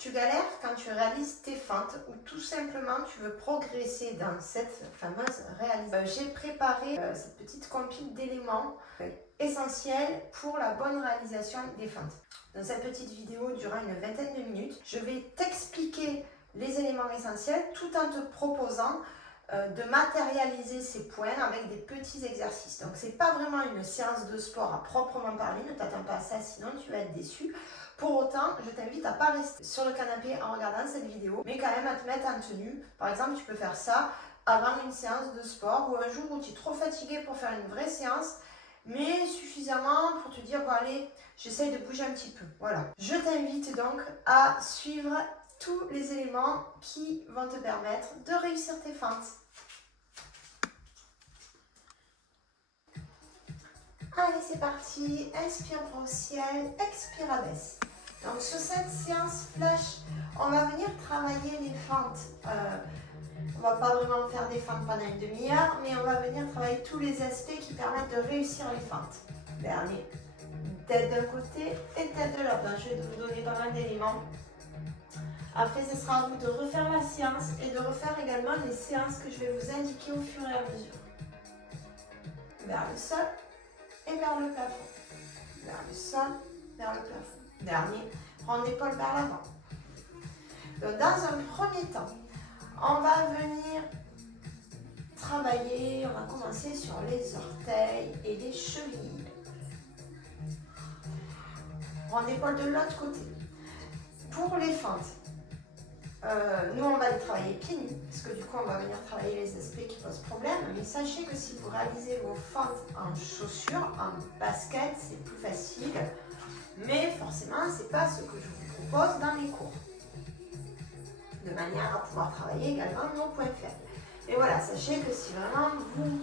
tu galères quand tu réalises tes fentes ou tout simplement tu veux progresser dans cette fameuse réalisation. J'ai préparé cette petite compile d'éléments essentiels pour la bonne réalisation des fentes. Dans cette petite vidéo durant une vingtaine de minutes, je vais t'expliquer les éléments essentiels tout en te proposant de matérialiser ces points avec des petits exercices. Donc c'est pas vraiment une séance de sport à proprement parler, ne t'attends pas à ça sinon tu vas être déçu. Pour autant, je t'invite à ne pas rester sur le canapé en regardant cette vidéo, mais quand même à te mettre en tenue. Par exemple, tu peux faire ça avant une séance de sport ou un jour où tu es trop fatigué pour faire une vraie séance, mais suffisamment pour te dire, bon allez, j'essaye de bouger un petit peu. Voilà. Je t'invite donc à suivre tous les éléments qui vont te permettre de réussir tes fentes. Allez, c'est parti. Inspire bras au ciel, expire abaisse. Donc sur cette séance flash, on va venir travailler les fentes. On va pas vraiment faire des fentes pendant une demi-heure, mais on va venir travailler tous les aspects qui permettent de réussir les fentes. Dernier, tête d'un côté et tête de l'autre. Je vais vous donner pas mal d'éléments. Après, ce sera à vous de refaire la séance et de refaire également les séances que je vais vous indiquer au fur et à mesure. Vers le sol et vers le plafond. Vers le sol, vers le plafond. Dernier, prendre l'épaule vers l'avant. Donc, dans un premier temps, on va venir travailler, on va commencer sur les orteils et les chevilles. Prendre l'épaule de l'autre côté. Pour les fentes, nous on va les travailler pieds nus, parce que du coup on va venir travailler les aspects qui posent problème. Mais sachez que si vous réalisez vos fentes en chaussures, en basket, c'est plus facile. Mais forcément, ce n'est pas ce que je vous propose dans les cours. De manière à pouvoir travailler également nos points faibles. Et voilà, sachez que si vraiment vous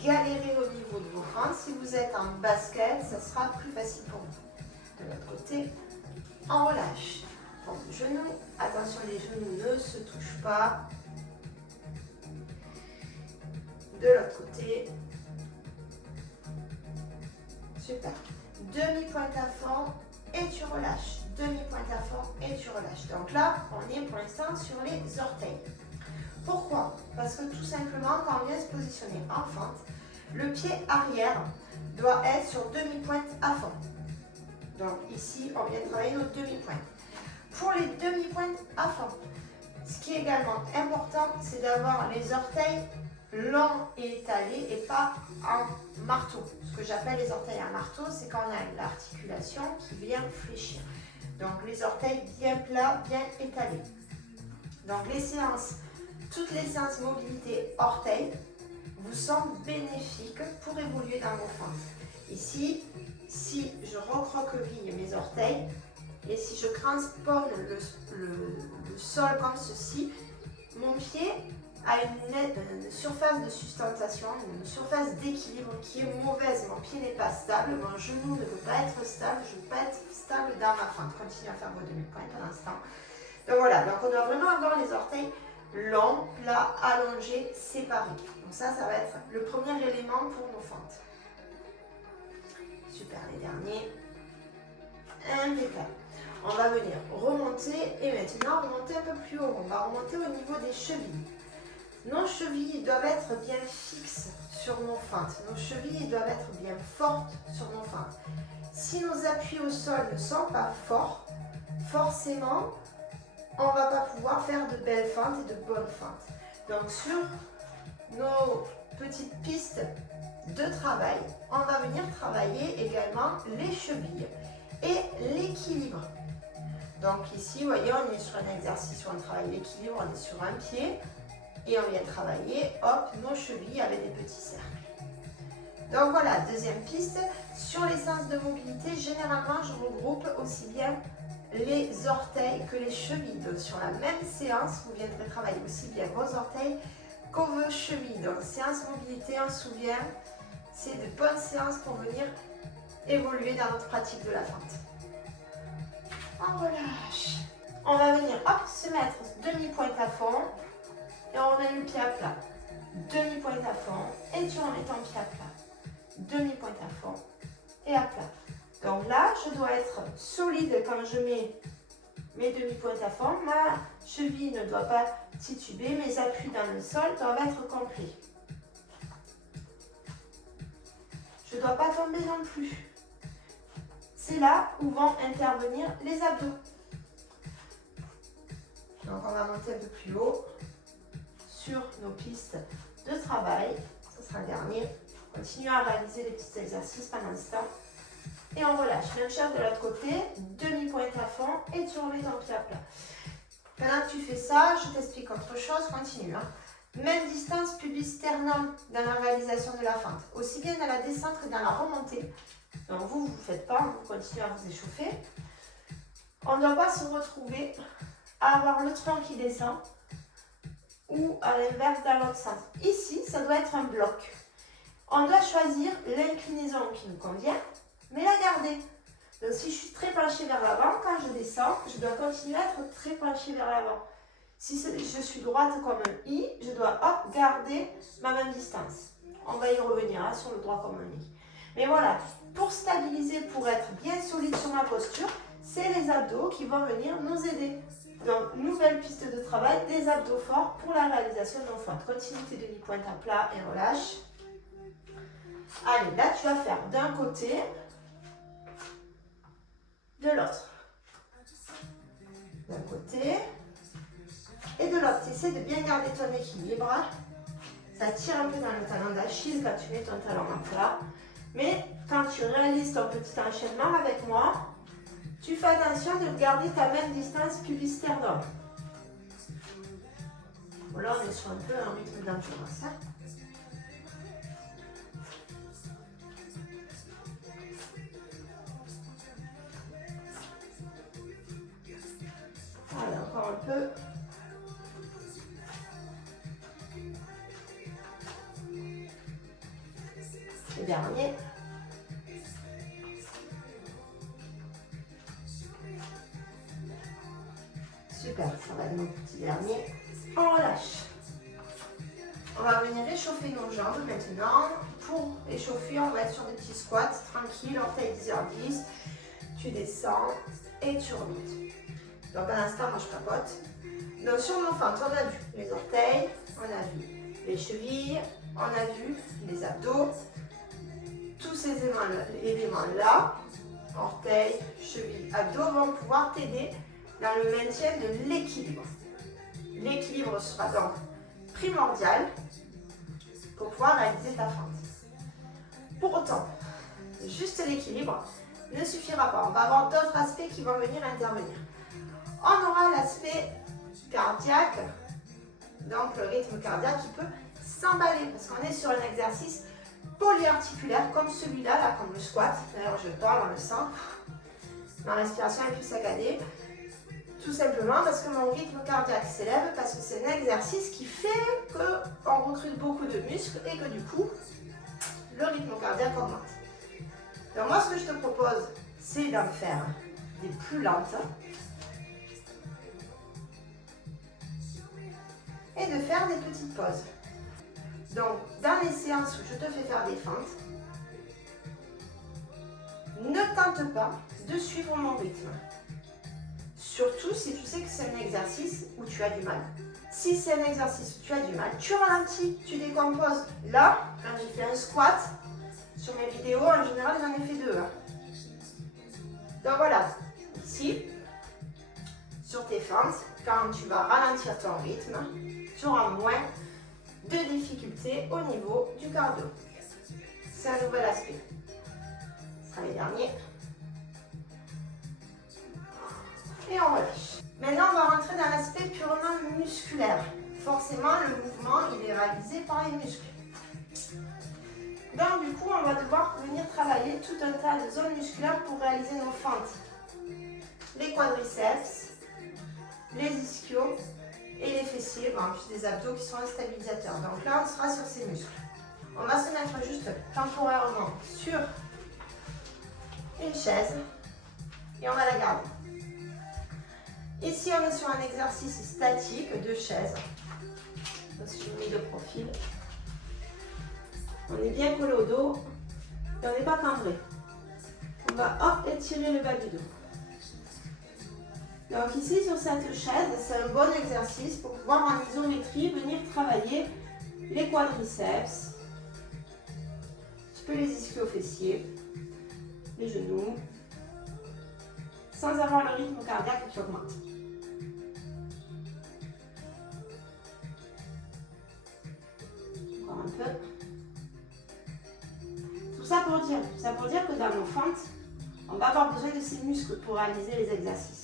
galérez au niveau de vos fentes, si vous êtes en basket, ça sera plus facile pour vous. De l'autre côté, on relâche. Donc, genoux, attention, les genoux ne se touchent pas. De l'autre côté. Super. Demi-pointe à fond et tu relâches. Demi-pointe à fond et tu relâches. Donc là, on est pour l'instant sur les orteils. Pourquoi? Parce que tout simplement, quand on vient se positionner en fente, le pied arrière doit être sur demi-pointe à fond. Donc ici, on vient travailler nos demi-pointes. Pour les demi-pointes à fond, ce qui est également important, c'est d'avoir les orteils longs et étalés et pas en marteau. Ce que j'appelle les orteils en marteau, c'est quand on a l'articulation qui vient fléchir. Donc les orteils bien plats, bien étalés. Donc les séances, toutes les séances mobilité orteils vous sont bénéfiques pour évoluer dans vos fentes. Ici, si je recroqueville mes orteils et si je transponne le sol comme ceci, mon pied a une surface de sustentation, une surface d'équilibre qui est mauvaise. Mon pied n'est pas stable, mon genou ne peut pas être stable, je ne peux pas être stable dans ma fente. Continuez à faire vos demi-pointes pendant ce temps. Donc voilà, donc on doit vraiment avoir les orteils longs, plats, allongés, séparés. Donc ça va être le premier élément pour nos fentes. Super, les derniers. Impeccable. On va venir remonter et maintenant remonter un peu plus haut. On va remonter au niveau des chevilles. Nos chevilles doivent être bien fixes sur nos fentes. Nos chevilles doivent être bien fortes sur nos fentes. Si nos appuis au sol ne sont pas forts, forcément, on ne va pas pouvoir faire de belles fentes et de bonnes fentes. Donc sur nos petites pistes de travail, on va venir travailler également les chevilles et l'équilibre. Donc ici, vous voyez, on est sur un exercice où on travaille l'équilibre, on est sur un pied. Et on vient travailler, hop, nos chevilles avec des petits cercles. Donc voilà, deuxième piste. Sur les séances de mobilité, généralement, je regroupe aussi bien les orteils que les chevilles. Donc sur la même séance, vous viendrez travailler aussi bien vos orteils que vos chevilles. Donc séance mobilité, on se souvient, c'est de bonnes séances pour venir évoluer dans notre pratique de la fente. On relâche. On va venir, hop, se mettre demi-pointe à fond. Et on remet le pied à plat. Demi-pointe à fond et tu remets ton pied à plat. Demi-pointe à fond et à plat. Donc là, je dois être solide quand je mets mes demi-pointes à fond, ma cheville ne doit pas tituber, mes appuis dans le sol doivent être complets. Je ne dois pas tomber non plus. C'est là où vont intervenir les abdos. Donc on va monter un peu plus haut sur nos pistes de travail. Ce sera le dernier. Continue à réaliser les petits exercices pendant ce temps. Et on relâche. Même chose de l'autre côté, demi-pointe à fond et tu remets ton pied à plat. Pendant que tu fais ça, je t'explique autre chose, continue. Même distance pubis-sternum dans la réalisation de la fente. Aussi bien dans la descente que dans la remontée. Donc vous ne faites pas, vous continuez à vous échauffer. On ne doit pas se retrouver à avoir le tronc qui descend ou à l'inverse dans l'autre sens. Ici, ça doit être un bloc. On doit choisir l'inclinaison qui nous convient, mais la garder. Donc si je suis très penchée vers l'avant, quand je descends, je dois continuer à être très penchée vers l'avant. Si je suis droite comme un I, je dois garder ma même distance. On va y revenir sur le droit comme un I. Mais voilà, pour stabiliser, pour être bien solide sur ma posture, c'est les abdos qui vont venir nous aider. Donc, nouvelle piste de travail, des abdos forts pour la réalisation de nos fentes. Continue tes demi-pointes à plat et relâche. Allez, là tu vas faire d'un côté, de l'autre. D'un côté et de l'autre. Essaie de bien garder ton équilibre. Ça tire un peu dans le talon d'Achille quand tu mets ton talon à plat. Mais quand tu réalises ton petit enchaînement avec moi, tu fais attention de garder ta même distance pubis-sternum. Là, on est sur un peu un rythme d'endurance. Allez, encore un peu. Le dernier. Super, ça va être mon petit dernier. On relâche. On va venir échauffer nos jambes maintenant. Pour échauffer, on va être sur des petits squats, tranquille, orteils 10h10. Tu descends et tu remontes. Donc à l'instant, moi je papote. Donc sur nos fentes, on a vu les orteils, on a vu les chevilles, on a vu les abdos. Tous ces éléments-là, orteils, chevilles, abdos, vont pouvoir t'aider dans le maintien de l'équilibre. L'équilibre sera donc primordial pour pouvoir réaliser ta fente. Pour autant, juste l'équilibre ne suffira pas. On va avoir d'autres aspects qui vont venir intervenir. On aura l'aspect cardiaque, donc le rythme cardiaque qui peut s'emballer parce qu'on est sur un exercice polyarticulaire comme celui-là, là, comme le squat. D'ailleurs, je parle, on le sent. Ma respiration est plus saccadée. Tout simplement parce que mon rythme cardiaque s'élève, parce que c'est un exercice qui fait qu'on recrute beaucoup de muscles et que du coup, le rythme cardiaque augmente. Donc moi, ce que je te propose, c'est d'en faire des plus lentes et de faire des petites pauses. Donc, dans les séances où je te fais faire des fentes, ne tente pas de suivre mon rythme. Surtout si tu sais que c'est un exercice où tu as du mal. Si c'est un exercice où tu as du mal, tu ralentis, tu décomposes. Là, quand j'ai fait un squat, sur mes vidéos, en général, j'en ai fait 2. Donc voilà, ici, sur tes fentes, quand tu vas ralentir ton rythme, tu auras moins de difficultés au niveau du cardio. C'est un nouvel aspect. Ce sera les derniers. Et on relâche. Maintenant, on va rentrer dans l'aspect purement musculaire. Forcément, le mouvement, il est réalisé par les muscles. Donc, du coup, on va devoir venir travailler tout un tas de zones musculaires pour réaliser nos fentes. Les quadriceps, les ischios et les fessiers, en plus des abdos qui sont un stabilisateur. Donc là, on sera sur ces muscles. On va se mettre juste temporairement sur une chaise et on va la garder. Ici, on est sur un exercice statique de chaise. Je suis mis de profil. On est bien collé au dos et on n'est pas cambré. On va étirer le bas du dos. Donc ici sur cette chaise, c'est un bon exercice pour pouvoir en isométrie venir travailler les quadriceps, un petit peu les ischio-fessiers, les genoux, sans avoir le rythme cardiaque qui augmente. Encore un peu. Tout ça pour dire que dans nos fentes, on va avoir besoin de ces muscles pour réaliser les exercices.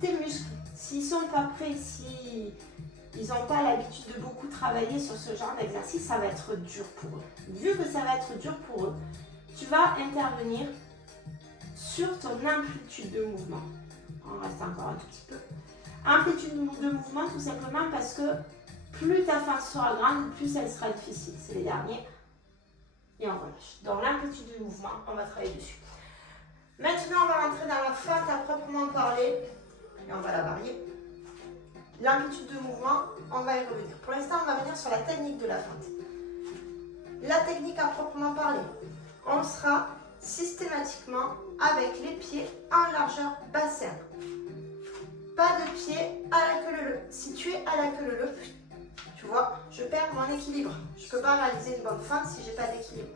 Tes muscles, s'ils ne sont pas prêts, s'ils n'ont pas l'habitude de beaucoup travailler sur ce genre d'exercice, ça va être dur pour eux. Vu que ça va être dur pour eux, tu vas intervenir sur ton amplitude de mouvement. On reste encore un tout petit peu. Amplitude de mouvement tout simplement parce que plus ta fente sera grande, plus elle sera difficile. C'est les derniers. Et on relâche. Donc l'amplitude du mouvement, on va travailler dessus. Maintenant, on va rentrer dans la fente à proprement parler. Et on va la varier. L'amplitude de mouvement, on va y revenir. Pour l'instant, on va venir sur la technique de la fente. La technique à proprement parler, on sera systématiquement avec les pieds en largeur bassin. Pas de pied à la queue leu. Si tu es à la queue leu, tu vois, je perds mon équilibre. Je ne peux pas réaliser une bonne fente si je n'ai pas d'équilibre.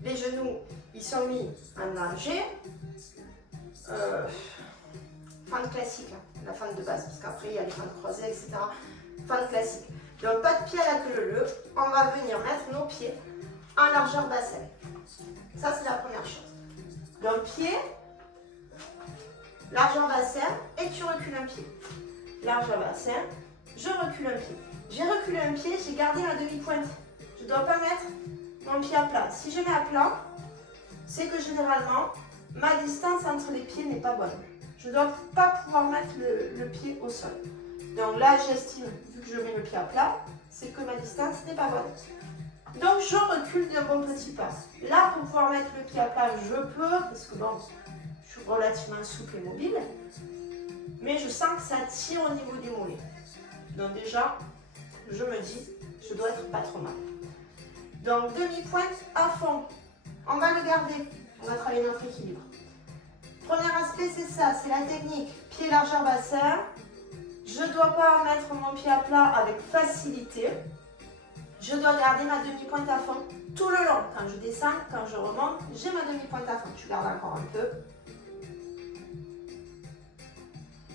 Les genoux, ils sont mis en allongé. Fente classique, hein, la fente de base, parce qu'après il y a les fentes croisées, etc. Fente classique. Donc pas de pied à la queue leu. On va venir mettre nos pieds en largeur bassin. Ça, c'est la première chose. Donc pied, largeur bassin, et tu recules un pied. Largeur bassin, je recule un pied. J'ai reculé un pied, j'ai gardé ma demi-pointe. Je ne dois pas mettre mon pied à plat. Si je mets à plat, c'est que généralement, ma distance entre les pieds n'est pas bonne. Je ne dois pas pouvoir mettre le pied au sol. Donc là, j'estime, vu que je mets le pied à plat, c'est que ma distance n'est pas bonne. Donc je recule d'un bon petit pas. Là, pour pouvoir mettre le pied à plat, je peux, parce que bon, je suis relativement souple et mobile, mais je sens que ça tire au niveau du mollet. Donc déjà, je me dis, je dois être pas trop mal. Donc demi-pointe à fond. On va le garder. On va travailler notre équilibre. Premier aspect, c'est ça, c'est la technique. Pied largeur bassin. Je ne dois pas mettre mon pied à plat avec facilité. Je dois garder ma demi-pointe à fond tout le long. Quand je descends, quand je remonte, j'ai ma demi-pointe à fond. Tu gardes encore un peu.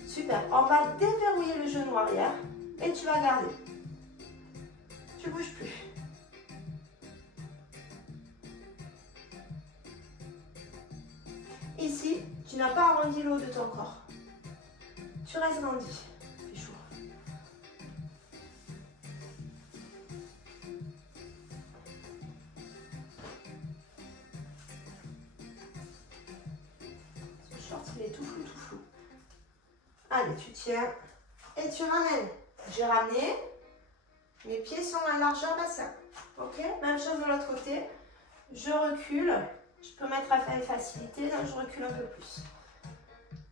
Super. On va déverrouiller le genou arrière et tu vas garder. Tu ne bouges plus. Ici, tu n'as pas arrondi le haut de ton corps. Tu restes grandi. C'est chaud. Ce short, il est tout flou, tout flou. Allez, tu tiens et tu ramènes. J'ai ramené. Mes pieds sont à largeur bassin. Ok, même chose de l'autre côté. Je recule. Je peux mettre à facilité, donc je recule un peu plus.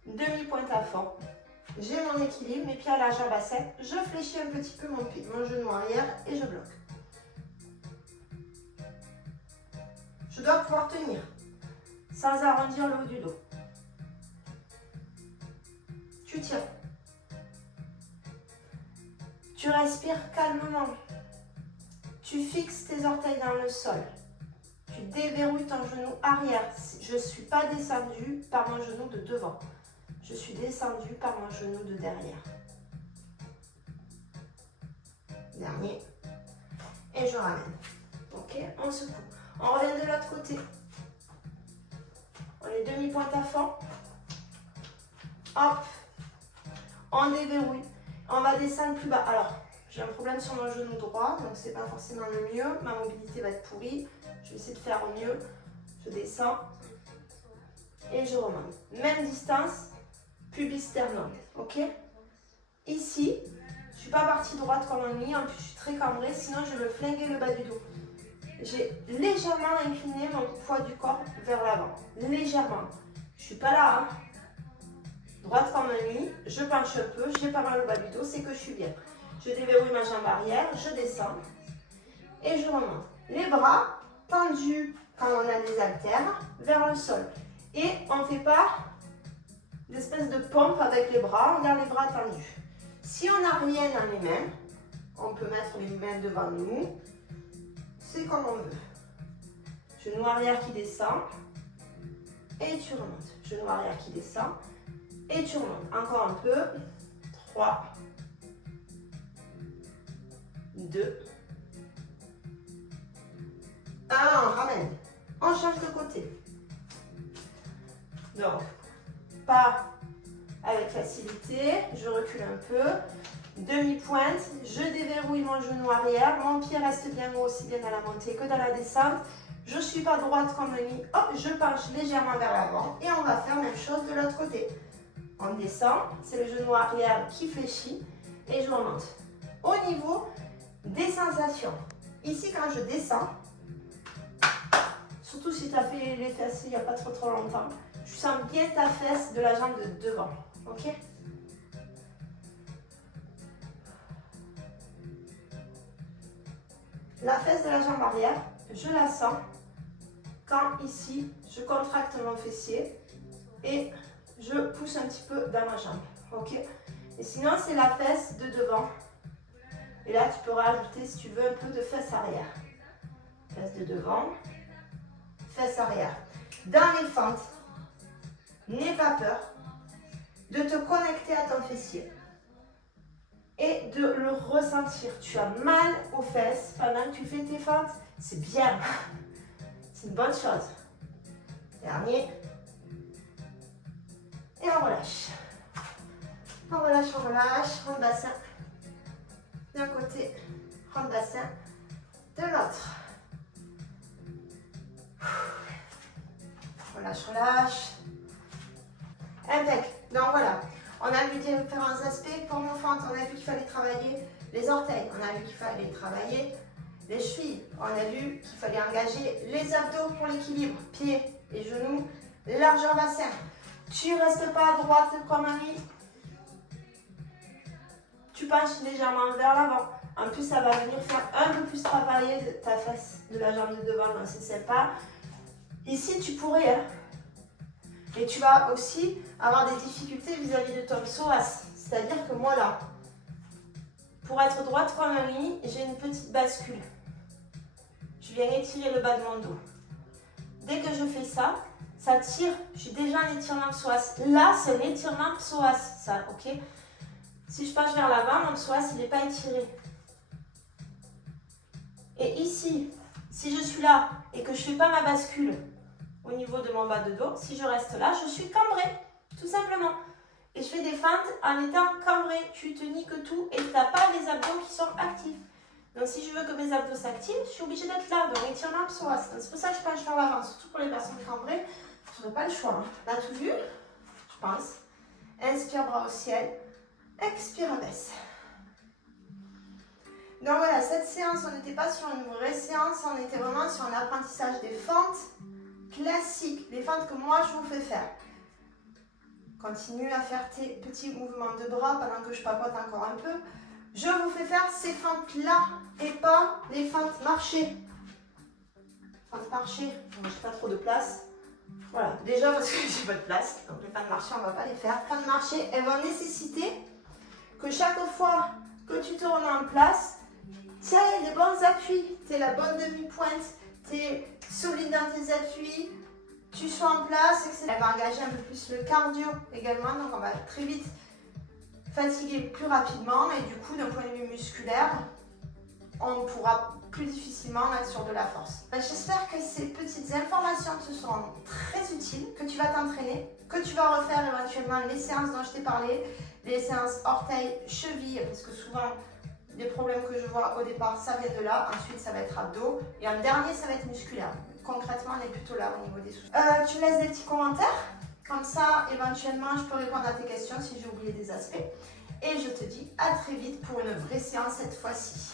Demi-pointe à fond. J'ai mon équilibre, mes pieds à largeur bassin. Je fléchis un petit peu mon genou arrière et je bloque. Je dois pouvoir tenir sans arrondir le haut du dos. Tu tiens. Tu respires calmement. Tu fixes tes orteils dans le sol. Tu déverrouilles ton genou arrière. Je ne suis pas descendue par mon genou de devant. Je suis descendue par mon genou de derrière. Dernier. Et je ramène. Ok, on secoue. On revient de l'autre côté. On est demi-pointe à fond. Hop. On déverrouille. On va descendre plus bas. Alors, j'ai un problème sur mon genou droit, donc c'est pas forcément le mieux. Ma mobilité va être pourrie. Je vais essayer de faire au mieux. Je descends et je remonte. Même distance, pubis sternum. Ok? Ici, je ne suis pas partie droite comme un nid. En plus, je suis très cambrée. Sinon, je vais flinguer le bas du dos. J'ai légèrement incliné mon poids du corps vers l'avant. Légèrement. Je ne suis pas là. Hein? Droite comme un nid. Je penche un peu. J'ai pas mal au bas du dos. C'est que je suis bien. Je déverrouille ma jambe arrière. Je descends. Et je remonte. Les bras tendus quand on a des haltères vers le sol. Et on ne fait pas d'espèce de pompe avec les bras. On garde les bras tendus. Si on n'a rien dans les mains, on peut mettre les mains devant nous. C'est comme on veut. Genou arrière qui descend. Et tu remontes. Genou arrière qui descend. Et tu remontes. Encore un peu. 3, 2, 1. On ramène. On change de côté. Donc, pas avec facilité. Je recule un peu. Demi-pointe. Je déverrouille mon genou arrière. Mon pied reste bien haut, aussi bien dans la montée que dans la descente. Je ne suis pas droite comme le nid. Hop, je penche légèrement vers l'avant. Et on va faire la même chose de l'autre côté. On descend. C'est le genou arrière qui fléchit. Et je remonte. Au niveau des sensations. Ici, quand je descends, surtout si tu as fait les fessiers il n'y a pas trop longtemps, tu sens bien ta fesse de la jambe de devant. Ok? La fesse de la jambe arrière, je la sens quand ici, je contracte mon fessier et je pousse un petit peu dans ma jambe. Ok? Et sinon, c'est la fesse de devant. Et là, tu peux rajouter, si tu veux, un peu de fesse arrière. Fesse de devant, fesse arrière. Dans les fentes, n'aie pas peur de te connecter à ton fessier et de le ressentir. Tu as mal aux fesses pendant que tu fais tes fentes. C'est bien. C'est une bonne chose. Dernier. Et on relâche. On relâche, on relâche. Rond bassin. D'un côté, rond bassin. De l'autre. Relâche, relâche. Impec. Donc voilà. On a vu différents aspects. Pour nos fentes, on a vu qu'il fallait travailler les orteils. On a vu qu'il fallait travailler les chevilles. On a vu qu'il fallait engager les abdos pour l'équilibre. Pieds et genoux. Largeur bassin. Tu ne restes pas à droite comme un nid. Tu penches légèrement vers l'avant. En plus, ça va venir faire un peu plus travailler ta fesse de la jambe de devant. Donc, c'est sympa. Ici, tu pourrais. Hein. Et tu vas aussi avoir des difficultés vis-à-vis de ton psoas. C'est-à-dire que moi, là, pour être droite comme un nid, j'ai une petite bascule. Je viens étirer le bas de mon dos. Dès que je fais ça, ça tire. Je suis déjà en étirement psoas. Là, c'est un étirement psoas, ça, ok? Si je penche vers l'avant, mon psoas, il n'est pas étiré. Et ici, si je suis là et que je ne fais pas ma bascule au niveau de mon bas de dos, si je reste là, je suis cambrée, tout simplement. Et je fais des fentes en étant cambrée. Tu te niques tout et tu n'as pas les abdos qui sont actifs. Donc si je veux que mes abdos s'activent, je suis obligée d'être là, donc étirement psoas. C'est pour ça que je penche vers l'avant, surtout pour les personnes cambrées. Je n'aurai pas le choix. Hein. On a tout vu, je pense. Inspire, bras au ciel. Expire, baisse. Donc voilà, cette séance, on n'était pas sur une vraie séance, on était vraiment sur un apprentissage des fentes classiques, les fentes que moi je vous fais faire. Continue à faire tes petits mouvements de bras pendant que je papote encore un peu. Je vous fais faire ces fentes-là et pas les fentes marchées. Fentes marchées, je n'ai pas trop de place. Voilà, déjà parce que j'ai pas de place, donc les fentes marchées, on ne va pas les faire. Les fentes marchées, elles vont nécessiter que chaque fois que tu te remets en place, tu as les bons appuis, tu es la bonne demi-pointe, tu es solide dans tes appuis, tu sois en place, etc. Elle va engager un peu plus le cardio également, donc on va très vite fatiguer plus rapidement et du coup, d'un point de vue musculaire, on pourra plus difficilement être sur de la force. J'espère que ces petites informations te seront très utiles, que tu vas t'entraîner, que tu vas refaire éventuellement les séances dont je t'ai parlé, les séances orteils, chevilles, parce que souvent, les problèmes que je vois au départ, ça vient de là. Ensuite, ça va être abdos. Et en dernier, ça va être musculaire. Concrètement, on est plutôt là au niveau des soucis. Tu laisses des petits commentaires. Comme ça, éventuellement, je peux répondre à tes questions si j'ai oublié des aspects. Et je te dis à très vite pour une vraie séance cette fois-ci.